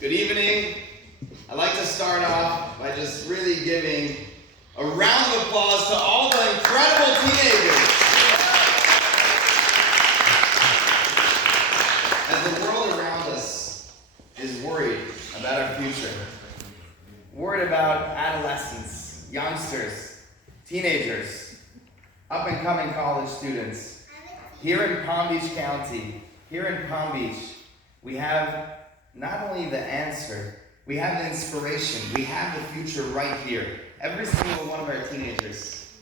Good evening. I'd like to start off by just really giving a round of applause to all the incredible teenagers. As the world around us is worried about our future, worried about adolescents, youngsters, teenagers, up-and-coming college students, here in Palm Beach County, here in Palm Beach, we have not only the answer, we have the inspiration, we have the future right here. Every single one of our teenagers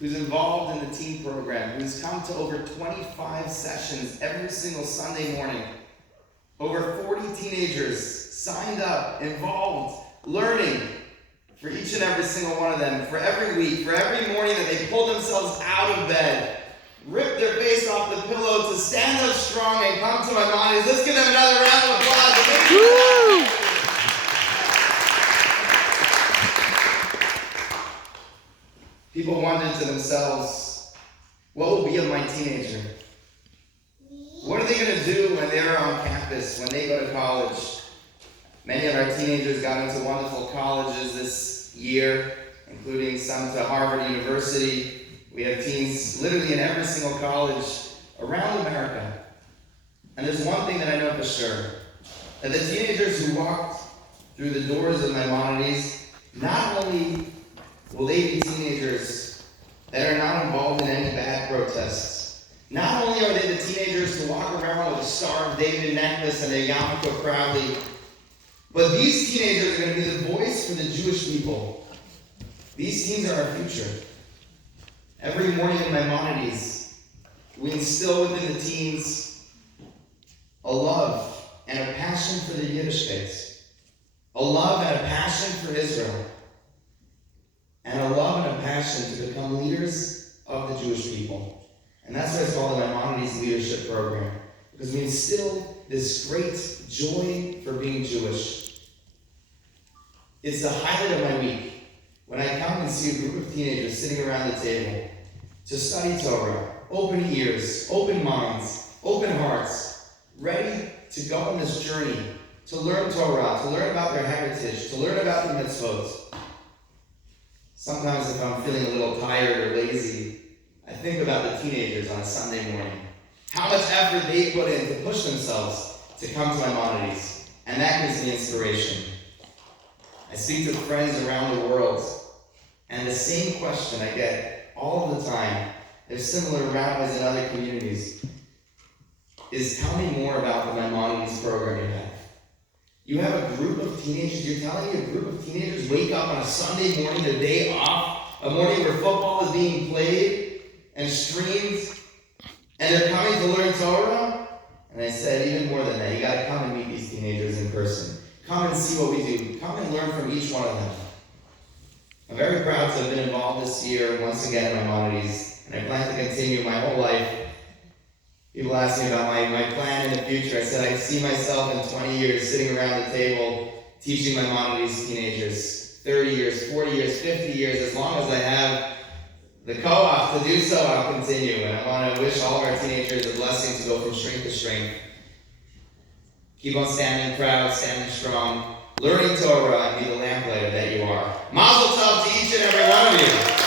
who's involved in the teen program, who's come to over 25 sessions every single Sunday morning. Over 40 teenagers signed up, involved, learning for each and every single one of them, for every week, for every morning that they pull themselves out of bed, rip their face off the pillow to stand up strong and come to Maimonides. Let's give them another round of applause. Woo! People wondered to themselves, what will be of my teenager? What are they going to do when they're on campus, when they go to college? Many of our teenagers got into wonderful colleges this year, including some to Harvard University. We have teens literally in every single college around America. And there's one thing that I know for sure, that the teenagers who walked through the doors of Maimonides, not only will they be teenagers that are not involved in any bad protests, not only are they the teenagers who walk around with a Star of David necklace and their yarmulke proudly, but these teenagers are going to be the voice for the Jewish people. These teens are our future. Every morning in Maimonides, we instill within the teens a love and a passion for the Yiddishkeit, a love and a passion for Israel, and a love and a passion to become leaders of the Jewish people. And that's why it's called the Maimonides Leadership Program, because we instill this great joy for being Jewish. It's the highlight of my week when I come and see a group of teenagers sitting around the table to study Torah, open ears, open minds, open hearts, ready to go on this journey, to learn Torah, to learn about their heritage, to learn about the mitzvot. Sometimes if I'm feeling a little tired or lazy, I think about the teenagers on a Sunday morning. How much effort they put in to push themselves to come to Maimonides. And that gives me inspiration. I speak to friends around the world, and the same question I get all of the time, there's similar rabbis in other communities, is tell me more about the Maimonides program you have. You have a group of teenagers, you're telling me a group of teenagers wake up on a Sunday morning, the day off, a morning where football is being played and streamed, and they're coming to learn Torah? And I said, even more than that, you gotta come and meet these teenagers in person. Come and see what we do. Come and learn from each one of them. I'm very proud to have been involved this year once again in Maimonides, and I plan to continue my whole life. People ask me about my plan in the future. I said I see myself in 20 years sitting around the table teaching Maimonides teenagers. 30 years, 40 years, 50 years, as long as I have the co-op to do so, I'll continue. And I want to wish all of our teenagers a blessing to go from strength to strength. Keep on standing proud, standing strong, learning Torah, and be the lamplighter that you are. Mazel tov to each and every one of you.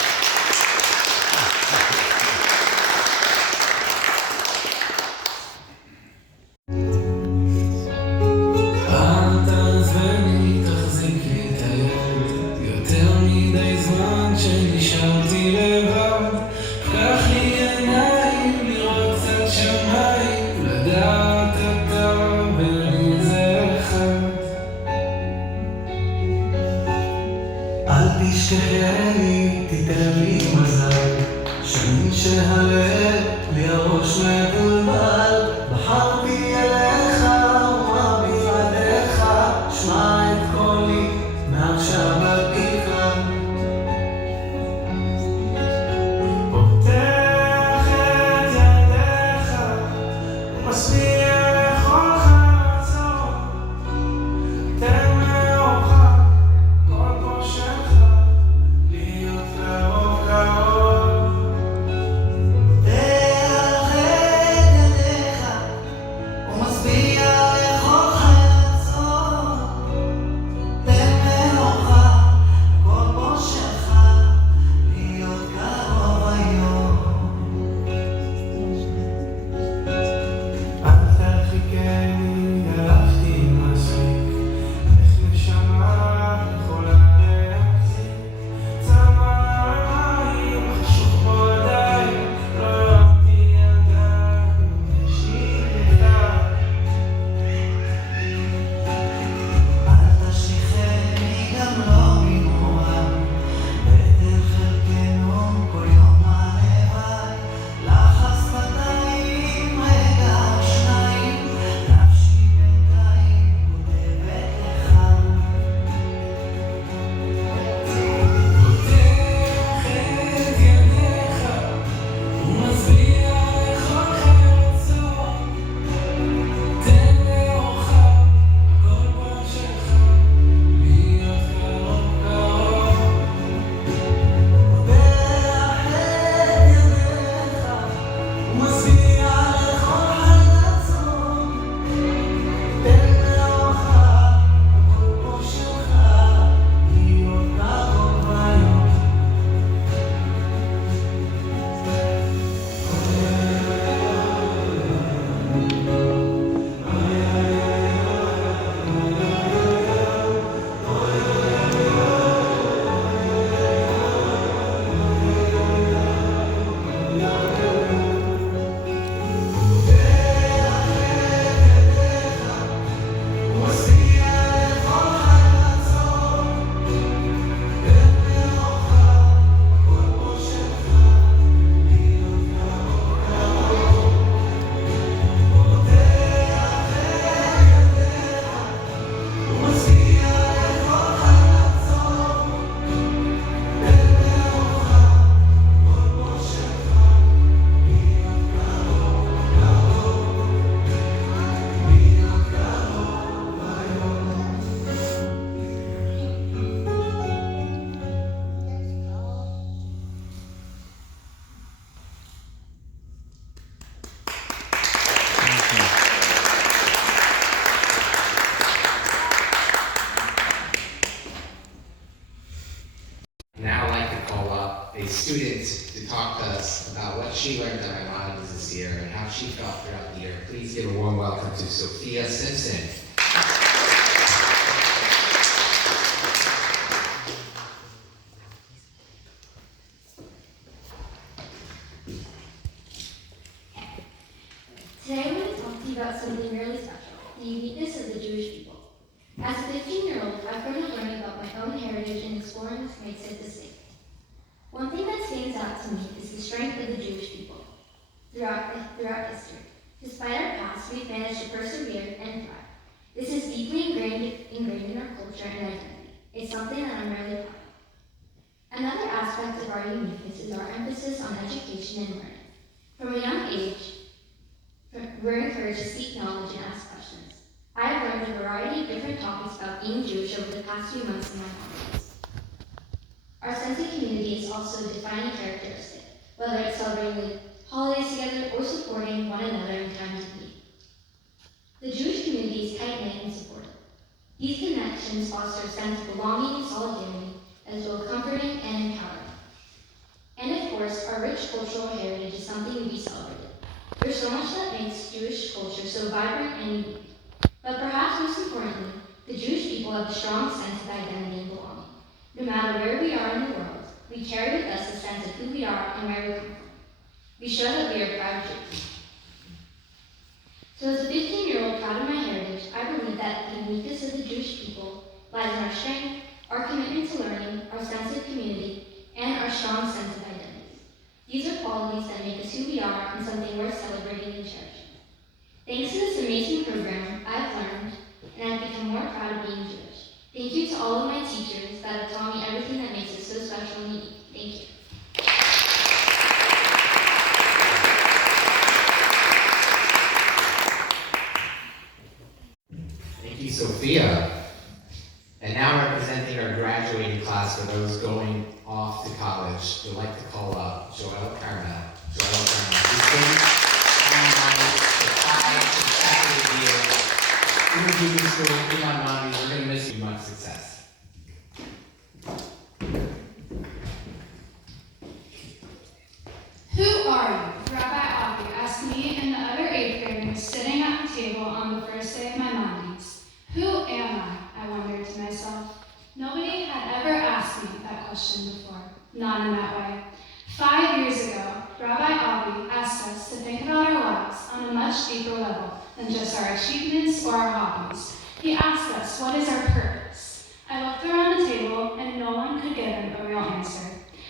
תשכחני, תיתן לי מזל, שנים שהלב לי הראש מבולבל, בחרתי אליך ומה בלעדיך, שמע את קולי מעכשיו עד בכלל. פותח את ידיך ומשביע לכל חרצון, תן מאורך כל פושעך להיות לרוב קרוב. פותח את she learned that Maimonides is here and how she felt throughout the year. Please give a warm welcome to Sophia Simpson. Today I want to talk to you about something really special, the uniqueness of the Jewish people. As a 15-year-old, I've grown up learning about my own heritage and exploring what makes it distinct. One thing that stands out to me is the strength of the Jewish people throughout history. Despite our past, we've managed to persevere and thrive. This is deeply ingrained in our culture and identity. It's something that I'm really proud of. Another aspect of our uniqueness is our emphasis on education and learning. From a young age, we're encouraged to seek knowledge and ask questions. I have learned a variety of different topics about being Jewish over the past few months in my holidays. Our sense of community is also a defining characteristic, whether it's celebrating holidays together or supporting one another in times of need. The Jewish community is tight-knit and supportive. These connections foster a sense of belonging and solidarity, as well as comforting and empowering. And of course, our rich cultural heritage is something to be celebrated. There's so much that makes Jewish culture so vibrant and unique. But perhaps most importantly, the Jewish people have a strong sense of identity and belonging. No matter where we are in the world, we carry with us a sense of who we are and where we come from. We show that we are proud Jews. So as a 15-year-old proud of my heritage, I believe that the uniqueness of the Jewish people lies in our strength, our commitment to learning, our sense of community, and our strong sense of identity. These are qualities that make us who we are and something worth celebrating and cherishing. Thanks to this amazing program, I've learned and I've become more proud of being Jewish. Thank you to all of my teachers that have taught me everything that makes it so special and unique. Thank you. Thank you, Sophia. And now representing our graduating class for those going off to college, we'd like to call up Joelle Carmel. Joelle Carmel, who's been Maimonides for 5 consecutive years. Introducing school in Maimonides, we're going to miss you. Much success. Who are you? Rabbi Avi asked me and the other 8th graders sitting at the table on the first day of Maimonides. Who am I? I wondered to myself. Nobody had ever asked me that question before, not in that way. 5 years ago, Rabbi Avi asked us to think about our lives on a much deeper level than just our achievements or our hobbies. He asked us, what is our purpose? I looked around the table and no one could give him a real answer.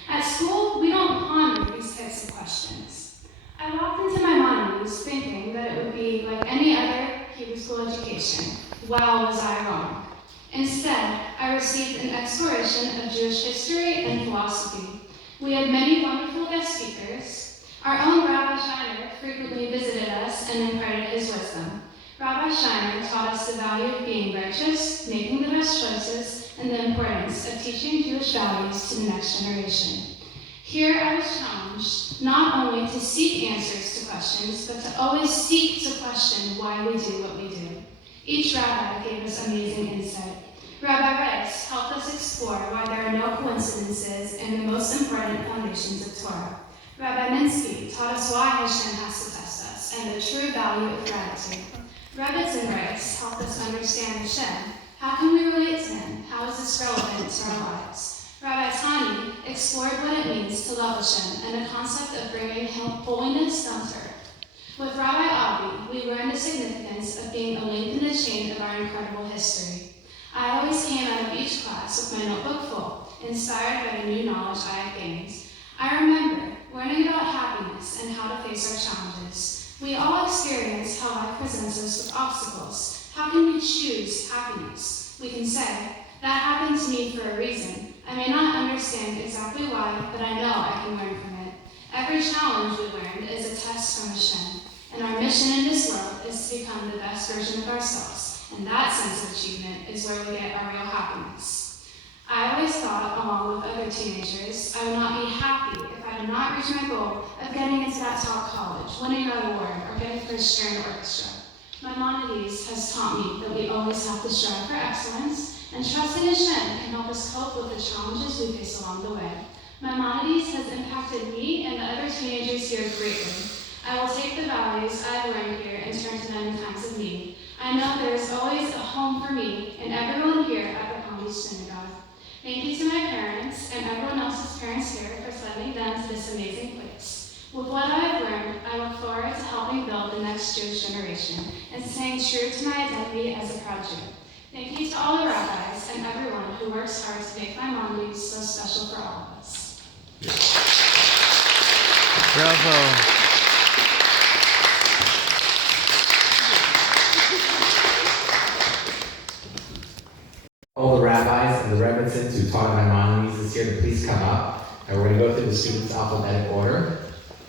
At school, we don't ponder these types of questions. I walked into Maimonides thinking that it would be like any other Hebrew school education. Wow, was I wrong. Instead, I received an exploration of Jewish history and philosophy. We had many wonderful guest speakers. Our own Rabbi Shiner frequently visited us and imparted his wisdom. Rabbi Shiner taught us the value of being righteous, making the best choices, and the importance of teaching Jewish values to the next generation. Here I was challenged not only to seek answers to questions, but to always seek to question why we do what we do. Each rabbi gave us amazing insight. Rabbi Rice helped us explore why there are no coincidences in the most important foundations of Torah. Rabbi Minsky taught us why Hashem has to test us and the true value of gratitude. Rebbe and Rice helped us understand Hashem. How can we relate to him? How is this relevant to our lives? Rabbi Tani explored what it means to love Hashem and the concept of bringing holiness down to earth. With Rabbi Avi, we learned the significance of being a link in the chain of our incredible history. I always came out of each class with my notebook full, inspired by the new knowledge I had gained. I remember learning about happiness and how to face our challenges. We all experience how life presents us with obstacles. How can we choose happiness? We can say, that happened to me for a reason. I may not understand exactly why, but I know I can learn from it. Every challenge we learned is a test from Hashem, and our mission in this world is to become the best version of ourselves, and that sense of achievement is where we get our real happiness. I always thought, along with other teenagers, I would not be happy if I did not reach my goal of getting into that top college, winning an award, or getting first chair in the orchestra. Maimonides has taught me that we always have to strive for excellence, and trusting Hashem can help us cope with the challenges we face along the way. Maimonides has impacted me and the other teenagers here greatly. I will take the values I've learned here and turn to them in times of need. I know there is always a home for me and everyone here at the Palm Beach Synagogue. Thank you to my parents and everyone else's parents here for sending them to this amazing place. With what I have learned, I look forward to helping build the next Jewish generation and staying true to my identity as a proud Jew. Thank you to all the rabbis and everyone who works hard to make Maimonides so special for all of us. Bravo. All the rabbis and the Rebbitzins who taught Maimonides this year to please come up. And we're going to go through the students' alphabetic order.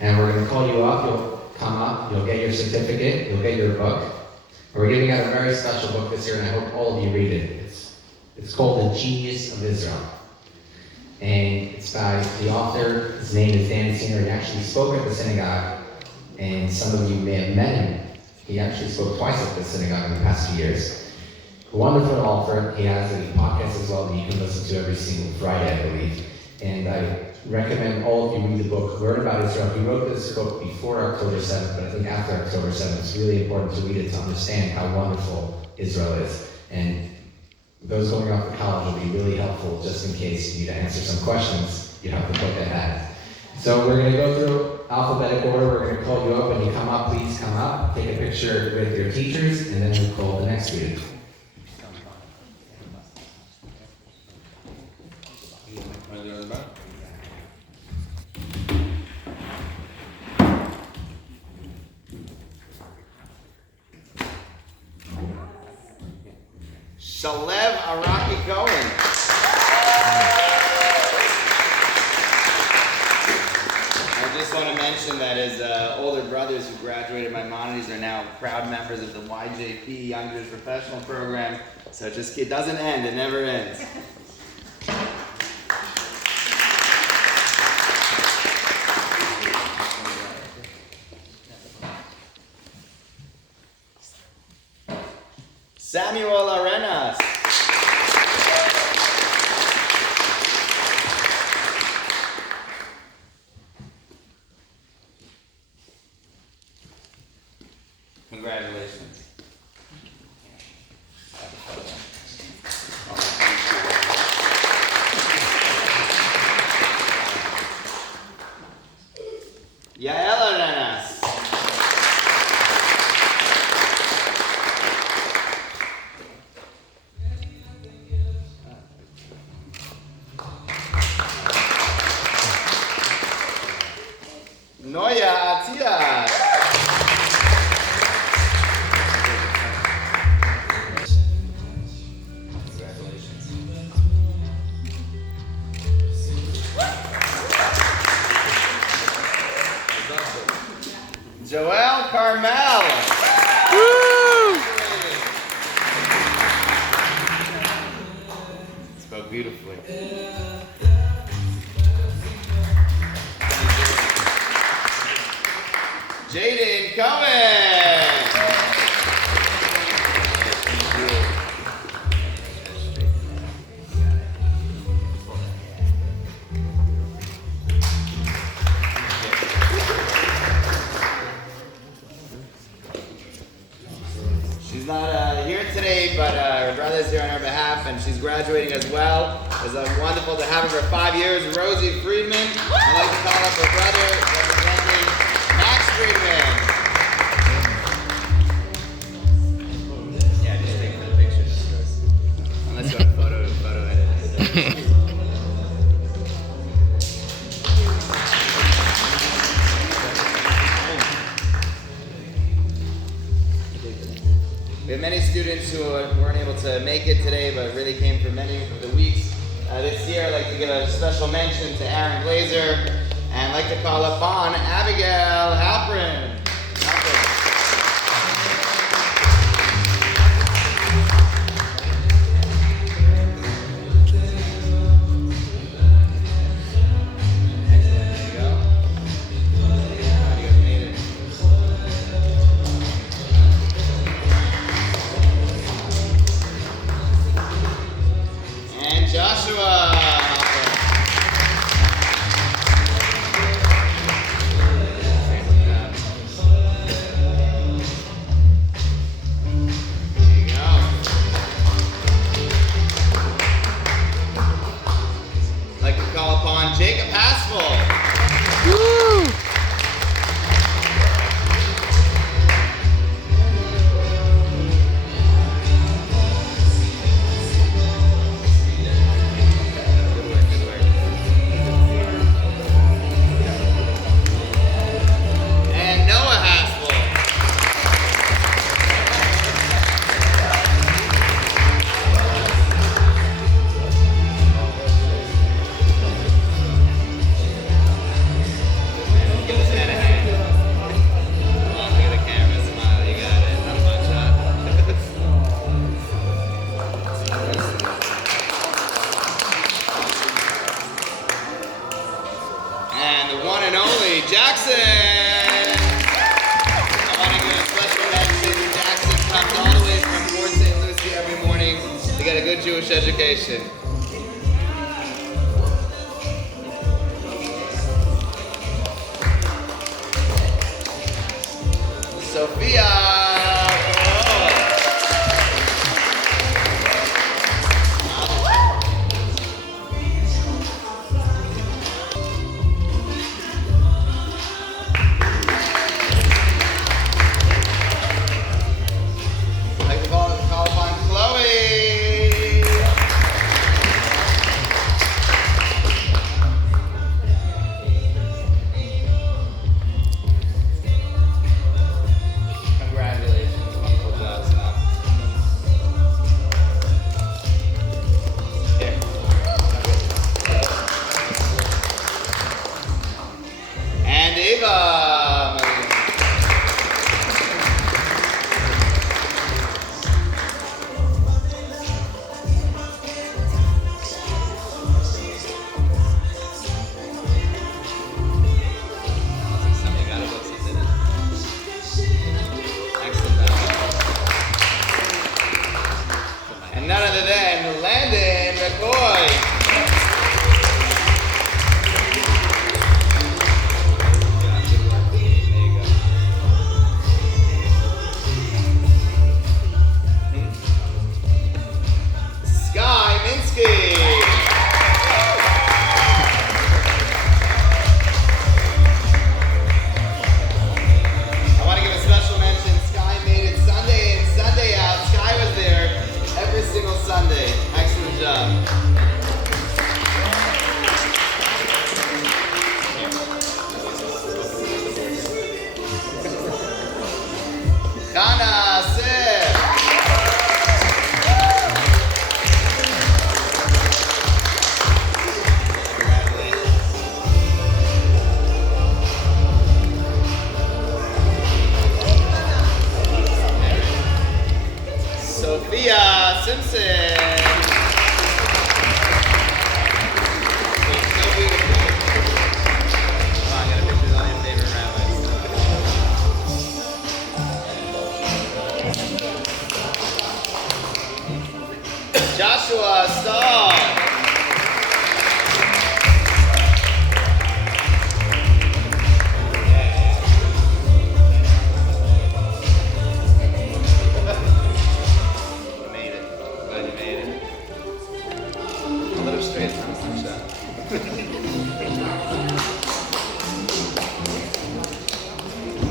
And we're going to call you up. You'll come up. You'll get your certificate. You'll get your book. And we're giving out a very special book this year, and I hope all of you read it. It's called The Genius of Israel. And it's by the author. His name is Dan Senior. He actually spoke at the synagogue, and some of you may have met him. He actually spoke twice at the synagogue in the past few years. A wonderful author. He has a podcast as well that you can listen to every single Friday, I believe. And I recommend all of you read the book, learn about Israel. He wrote this book before October 7th, but I think after October 7th, it's really important to read it to understand how wonderful Israel is. And those going off to college will be really helpful just in case you need to answer some questions. You have the book at hand. So we're going to go through alphabetic order. We're going to call you up. When you come up, please come up, take a picture with your teachers, and then we'll call the next student. Shalev Araki Cohen. I just want to mention that his older brothers who graduated Maimonides are now proud members of the YJP Young Jewish Professional Program. So it doesn't end, it never ends. Samuel Arenas. Congratulations. Yael Arenas. Noya Atias. Congratulations. Joel Carmel. Woo! Spoke beautifully. Jaden Cohen. She's not here today, but her brother's here on her behalf, and she's graduating as well. It's wonderful to have her for 5 years. Rosie Friedman. I'd like to call up her brother, representing Max Friedman. Yeah, just take the pictures. Unless you want a photo edit. We have many students who weren't able to make it today, but really came for many of the weeks this year. I'd like to give a special mention to Aaron Glazer, and I'd like to call upon Abigail Halprin. Joshua. Jewish education. Sophia.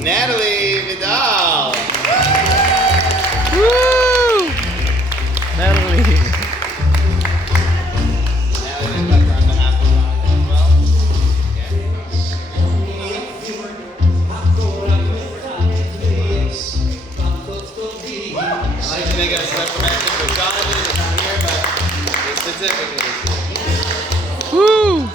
Natalie Vidal. Woo! Natalie. Natalie, on behalf of as well. I'd like to make a special mention for Jonathan, who's not here, but his certificate is here. Woo!